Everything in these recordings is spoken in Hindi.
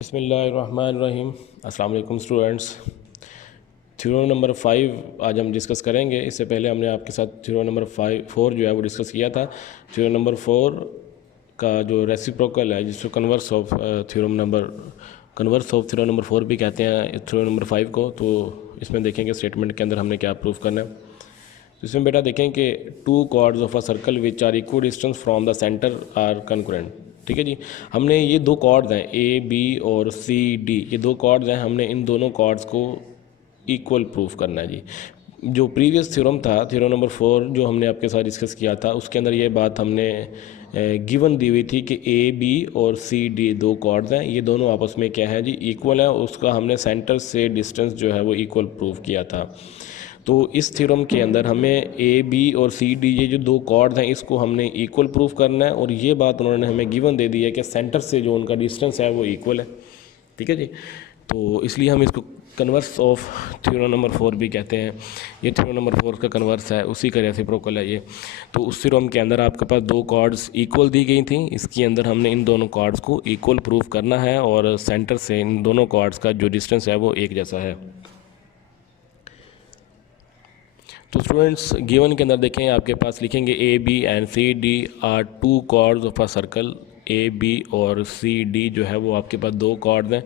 बिस्मिल्लाहिर्रहमानिर्रहीम। अस्सलाम वालेकुम स्टूडेंट्स। थ्योरम नंबर 5 आज हम डिस्कस करेंगे। इससे पहले हमने आपके साथ थ्योरम नंबर 4 जो है वो डिस्कस किया था। थ्योरम नंबर 4 का जो रेसिप्रोकल है, जिसको कन्वर्स ऑफ थ्योरम नंबर 4 भी कहते हैं थ्योरम नंबर 5 को। तो इसमें देखेंगे स्टेटमेंट के अंदर हमने क्या प्रूफ करना है। तो इसमें बेटा देखें कि two chords of a circle which are equal distance from the centre are concurrent. ठीक है जी, हमने ये दो कॉर्ड्स हैं ए बी और सी डी, ये दो कॉर्ड्स हैं, हमने इन दोनों कॉर्ड्स को इक्वल प्रूफ करना है जी। जो प्रीवियस थ्योरम था, थ्योरम नंबर 4 जो हमने आपके साथ डिस्कस किया था, उसके अंदर ये बात हमने गिवन दी हुई थी कि ए बी और सी डी दो कॉर्ड्स हैं, ये दोनों आपस में क्या है जी, इक्वल है। उसका हमने सेंटर से डिस्टेंस जो है वो इक्वल प्रूफ किया था। तो इस थ्योरम के अंदर हमें ए बी और सी डी ये जो दो कॉर्ड्स हैं इसको हमने इक्वल प्रूफ करना है, और ये बात उन्होंने हमें गिवन दे दी है कि सेंटर से जो उनका डिस्टेंस है वो इक्वल है। ठीक है जी, तो इसलिए हम इसको कन्वर्स ऑफ थ्योरम नंबर 4 भी कहते हैं। ये थ्योरम नंबर 4 का कन्वर्स है, उसी का रेसिप्रोकल है ये। तो उस थ्योरम के अंदर आपके पास दो कॉर्ड्स इक्वल दी गई थी, इसके अंदर हमने इन दोनों कॉर्ड्स को इक्वल प्रूफ करना है, और सेंटर से इन दोनों कॉर्ड्स का जो डिस्टेंस है वो एक जैसा है। तो स्टूडेंट्स गिवन के अंदर देखें, आपके पास लिखेंगे A B and C D are two chords of a circle. A B और सी डी जो है वो आपके पास दो कॉर्ड्स हैं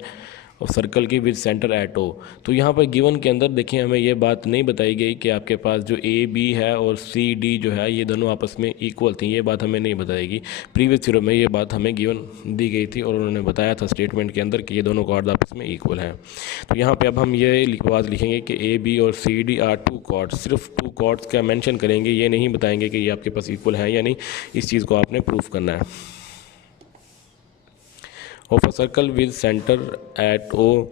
और सर्कल की विद सेंटर एट ओ। तो यहाँ पर गिवन के अंदर देखिए हमें ये बात नहीं बताई गई कि आपके पास जो ए बी है और सी डी जो है ये दोनों आपस में इक्वल थी, ये बात हमें नहीं बताएगी। प्रीवियस थ्योरम में ये बात हमें गिवन दी गई थी और उन्होंने बताया था स्टेटमेंट के अंदर कि ये दोनों कॉर्ड्स आपस में इक्वल हैं। तो यहाँ पे अब हम ये बात लिखेंगे कि ए बी और C D are two chords, सिर्फ टू कॉर्ड्स का मेंशन करेंगे, ये नहीं बताएंगे कि ये आपके पास इक्वल है या नहीं। इस चीज़ को आपने प्रूफ करना है। Of a circle with centre at O,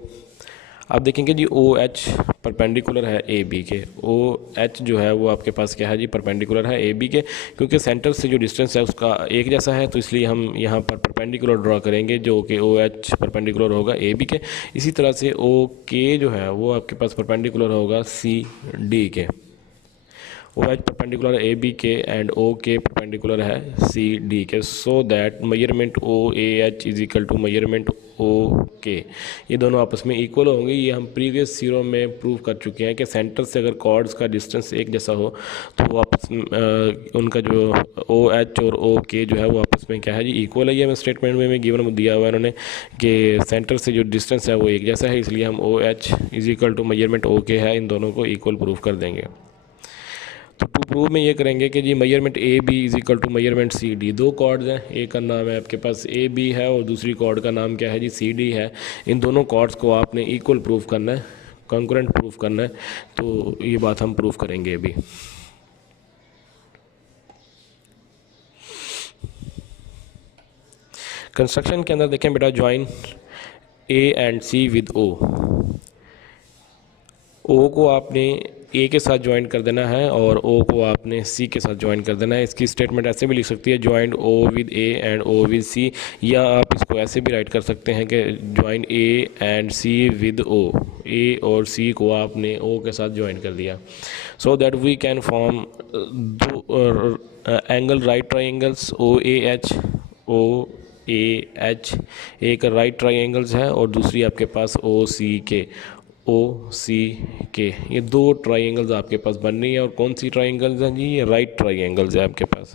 आप देखेंगे जी ओ एच परपेंडिकुलर है ए बी के। ओ एच जो है वो आपके पास क्या है जी, परपेंडिकुलर है ए बी के, क्योंकि सेंटर से जो डिस्टेंस है उसका एक जैसा है, तो इसलिए हम यहाँ पर परपेंडिकुलर ड्रॉ करेंगे जो कि ओ एच परपेंडिकुलर होगा ए बी के। इसी तरह से ओ के जो है वो आपके पास परपेंडिकुलर होगा सी डी के। O H perpendicular A B के एंड ओ के परपेंडिकुलर है सी डी के, so that measurement O A H is equal to measurement O K, ये दोनों आपस में इक्वल होंगे। ये हम प्रीवियस थ्योरम में प्रूव कर चुके हैं कि सेंटर से अगर कॉर्ड्स का डिस्टेंस एक जैसा हो तो वो आपस में उनका जो ओ एच और ओ के जो है वो आपस में क्या है जी, इक्वल है। ये हमें स्टेटमेंट में गिवन दिया हुआ है उन्होंने कि सेंटर से जो डिस्टेंस है वो एक जैसा है, इसलिए हम O H is equal to measurement O K है, इन दोनों को इक्वल प्रूफ कर देंगे। तो टू प्रूव में ये करेंगे कि जी measurement A B is equal to measurement C D. दो कॉर्ड्स हैं, एक का नाम है आपके पास ए बी है और दूसरी कॉर्ड का नाम क्या है जी, सी डी है। इन दोनों कॉर्ड्स को आपने इक्वल प्रूफ करना है, कॉन्करेंट प्रूफ करना है। तो ये बात हम प्रूफ करेंगे अभी। कंस्ट्रक्शन के अंदर देखें बेटा, join A and C with O. O को आपने ए के साथ ज्वाइन कर देना है और ओ को आपने सी के साथ ज्वाइन कर देना है। इसकी स्टेटमेंट ऐसे भी लिख सकती है, join O with A and O with C, या आप इसको ऐसे भी राइट कर सकते हैं कि join A and C with O. A और सी को आपने ओ के साथ ज्वाइन कर दिया, so that we can form दो angle right triangles O A H, O A H एक राइट ट्राइंगल्स है और दूसरी आपके पास ओ सी के, ओ सी के। ये दो ट्राइंगल्स आपके पास बन रही है, और कौन सी ट्राइंगल्स हैं जी, ये राइट ट्राइंगल्स है आपके पास।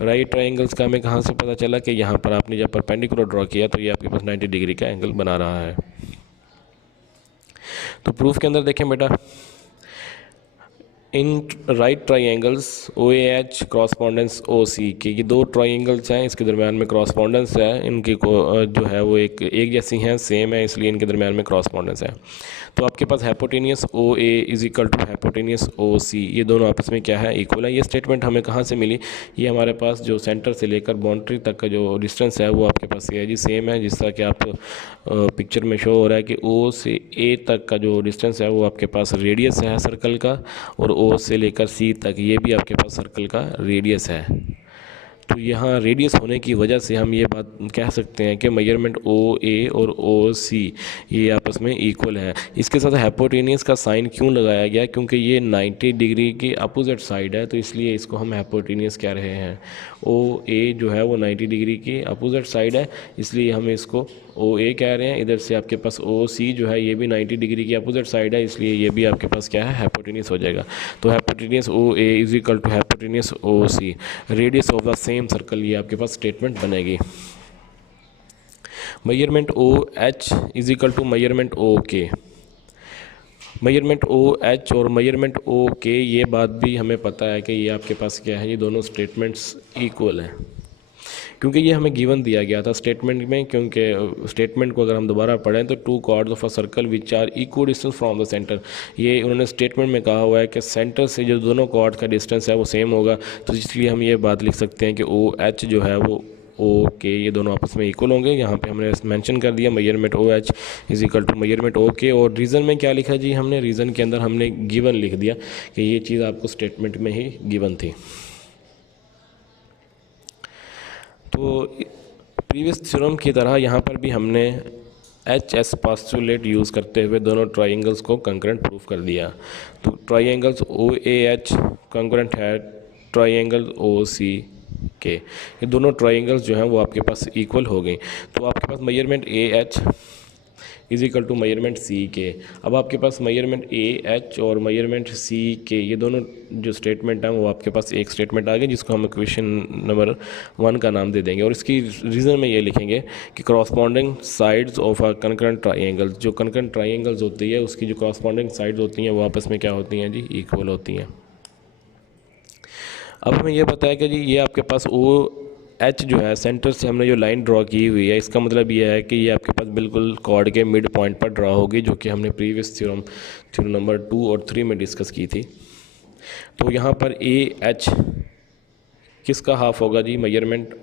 राइट ट्राइंगल्स का हमें कहाँ से पता चला कि यहाँ पर आपने जब परपेंडिकुलर ड्रॉ किया तो ये आपके पास 90 डिग्री का एंगल बना रहा है। तो प्रूफ के अंदर देखें बेटा, in right triangles O A H correspondence O C K, ये दो ट्राइंगल्स हैं, इसके दरम्यान में क्रॉसपॉन्डेंस है, इनकी को जो है वो एक जैसी हैं, सेम है, इसलिए इनके दरम्यान में क्रॉसपॉन्डेंस है। तो आपके पास hypotenuse O A is equal to hypotenuse O C, ये दोनों आपस में क्या है, इक्वल है। ये स्टेटमेंट हमें कहाँ से मिली, ये हमारे पास जो सेंटर से लेकर बाउंड्री तक का जो डिस्टेंस है वो आपके पास ये है जी, सेम है। जिस तरह कि आप पिक्चर में शो हो रहा है कि ओ से ए तक का जो डिस्टेंस है वो आपके पास रेडियस है सर्कल का, और ओ से लेकर सी तक ये भी आपके पास सर्कल का रेडियस है। तो यहाँ रेडियस होने की वजह से हम ये बात कह सकते हैं कि मेजरमेंट ओ ए और ओ सी ये आपस में इक्वल है। इसके साथ हाइपोटेनियस का साइन क्यों लगाया गया, क्योंकि ये 90 डिग्री की अपोजिट साइड है, तो इसलिए इसको हम हाइपोटेनियस कह रहे हैं। ओ ए जो है वो 90 डिग्री की अपोजिट साइड है, इसलिए हम इसको ओ ए कह रहे हैं। इधर से आपके पास ओ सी जो है ये भी 90 डिग्री की अपोजिट साइड है, इसलिए ये भी आपके पास क्या है, हाइपोटेनियस हो जाएगा। तो hypotenuse O A is equal to hypotenuse O C, radius of the same circle, ये आपके पास स्टेटमेंट बनेगी। Measurement O H is equal to measurement O K. Measurement O H और मेजरमेंट ओ के, ये बात भी हमें पता है कि ये आपके पास क्या है, ये दोनों स्टेटमेंट्स इक्वल हैं, क्योंकि ये हमें गिवन दिया गया था स्टेटमेंट में। क्योंकि स्टेटमेंट को अगर हम दोबारा पढ़ें तो two chords of a circle which are equal distance from the centre, ये उन्होंने स्टेटमेंट में कहा हुआ है कि सेंटर से जो दोनों कॉर्ड का डिस्टेंस है वो सेम होगा। तो इसलिए हम ये बात लिख सकते हैं कि ओ एच जो है वो ओ के, ये दोनों आपस में इक्वल होंगे। यहाँ पे हमने मेंशन कर दिया measurement O H is equal to measurement O K. और रीज़न में क्या लिखा जी, हमने रीज़न के अंदर हमने गिवन लिख दिया कि ये चीज़ आपको स्टेटमेंट में ही गिवन थी। तो प्रीवियस थ्योरम की तरह यहाँ पर भी हमने एच एस पास्टुलेट यूज़ करते हुए दोनों ट्राइंगल्स को कंकरेंट प्रूफ कर दिया। तो triangles O A H concurrent है ट्राइंगल ओ सी के, ये दोनों ट्राइंगल्स जो हैं वो आपके पास इक्वल हो गई। तो आपके पास measurement A H is equal to measurement C K. अब आपके पास मेजरमेंट ए एच और मेजरमेंट सी के, ये दोनों जो स्टेटमेंट हैं वो आपके पास एक स्टेटमेंट आ गई, जिसको हम इक्वेशन नंबर 1 का नाम दे देंगे। और इसकी रीज़न में ये लिखेंगे कि corresponding sides of a congruent triangle, जो कंकरेंट ट्राइंगल्स होती है उसकी जो करॉस्पॉन्डिंग साइड्स होती हैं वो आपस में क्या होती हैं जी, इक्वल होती हैं। अब हमें ये पता है कि जी ये आपके पास ओ एच जो है सेंटर से हमने जो लाइन ड्रॉ की हुई है, इसका मतलब ये है कि ये आपके पास बिल्कुल कॉर्ड के मिड पॉइंट पर ड्रॉ होगी, जो कि हमने प्रीवियस थ्योरम नंबर 2 और 3 में डिस्कस की थी। तो यहाँ पर ए एच किसका हाफ होगा जी, मेजरमेंट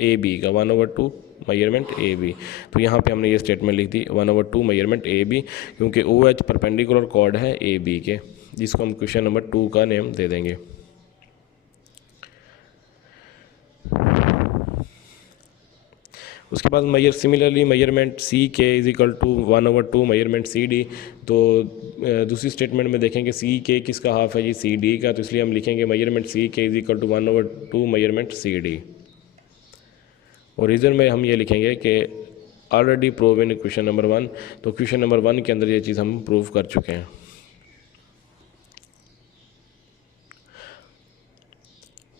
ए बी का, 1/2 मेजरमेंट ए बी। तो यहाँ पे हमने ये स्टेटमेंट लिख दी 1/2 मेजरमेंट ए बी, क्योंकि ओ एच परपेंडिकुलर कॉर्ड है ए बी के, जिसको हम क्वेश्चन नंबर 2 का नेम दे देंगे। उसके बाद similarly measurement C K is equal to 1/2 measurement C D. तो दूसरी स्टेटमेंट में देखेंगे सी के किसका हाफ है जी, सी डी का, तो इसलिए हम लिखेंगे measurement C K is equal to 1/2 measurement C D. और रीज़न में हम ये लिखेंगे कि already prove in question number 1, तो क्वेश्चन नंबर 1 के अंदर ये चीज़ हम प्रूव कर चुके हैं।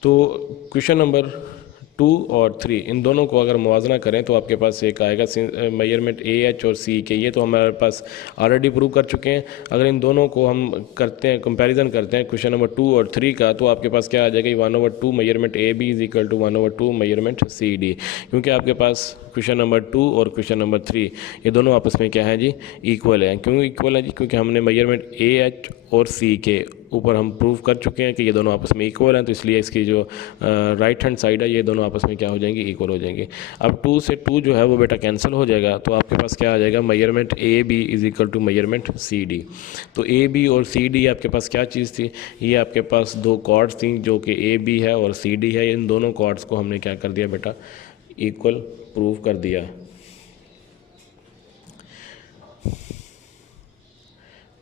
तो क्वेश्चन नंबर 2 और 3 इन दोनों को अगर मुवाजना करें तो आपके पास एक आएगा मेजरमेंट ए एच और सी के, ये तो हमारे पास ऑलरेडी प्रूव कर चुके हैं। अगर इन दोनों को हम करते हैं, कंपैरिजन करते हैं क्वेश्चन नंबर 2 और 3 का, तो आपके पास क्या आ जाएगा, 1/2 measurement A B is equal to 1/2 measurement C D. क्योंकि आपके पास क्वेश्चन नंबर 2 और क्वेश्चन नंबर 3 ये दोनों आपस में क्या है जी, इक्वल है। क्यों इक्वल है जी, क्योंकि हमने मेजरमेंट ए एच और सी के ऊपर हम प्रूव कर चुके हैं कि ये दोनों आपस में इक्वल हैं, तो इसलिए इसकी जो राइट हैंड साइड है ये दोनों आपस में क्या हो जाएंगी, इक्वल हो जाएंगी। अब 2 से 2 जो है वो बेटा कैंसिल हो जाएगा, तो आपके पास क्या आ जाएगा, measurement A B is equal to measurement C D. तो ए बी और सी डी आपके पास क्या चीज़ थी, ये आपके पास दो कॉर्ड्स थी जो कि ए बी है और सी डी है। इन दोनों कॉर्ड्स को हमने क्या कर दिया बेटा, इक्वल प्रूव कर दिया।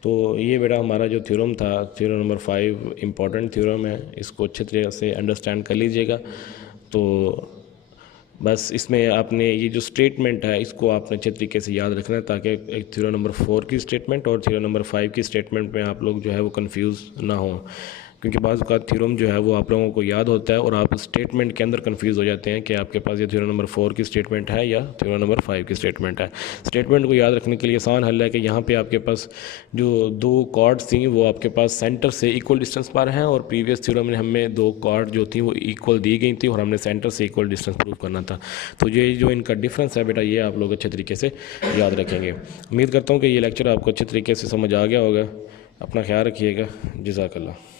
तो ये बेटा हमारा जो थ्योरम था, थ्योरम नंबर 5 इम्पॉर्टेंट थ्योरम है, इसको अच्छे तरीके से अंडरस्टैंड कर लीजिएगा। तो बस इसमें आपने ये जो स्टेटमेंट है इसको आपने अच्छे तरीके से याद रखना है, ताकि एक थ्योरम नंबर 4 की स्टेटमेंट और थ्योरम नंबर 5 की स्टेटमेंट में आप लोग जो है वो कंफ्यूज ना हो। क्योंकि बाज़ का थ्योरम जो है वो आप लोगों को याद होता है और आप स्टेटमेंट के अंदर कंफ्यूज हो जाते हैं कि आपके पास ये थ्योरम नंबर 4 की स्टेटमेंट है या थ्योरम नंबर 5 की स्टेटमेंट है। स्टेटमेंट को याद रखने के लिए आसान हल है कि यहाँ पे आपके पास जो दो कॉर्ड्स थी वो आपके पास सेंटर से इक्वल डिस्टेंस पर हैं, और प्रीवियस थ्योरम में हमें दो कॉर्ड जो थी वो इक्वल दी गई थी और हमने सेंटर से इक्वल डिस्टेंस प्रूव करना था। तो ये जो इनका डिफरेंस है बेटा, ये आप लोग अच्छे तरीके से याद रखेंगे। उम्मीद करता हूँ कि ये लेक्चर आपको अच्छे तरीके से समझ आ गया होगा। अपना ख्याल रखिएगा। जज़ाकल्लाह।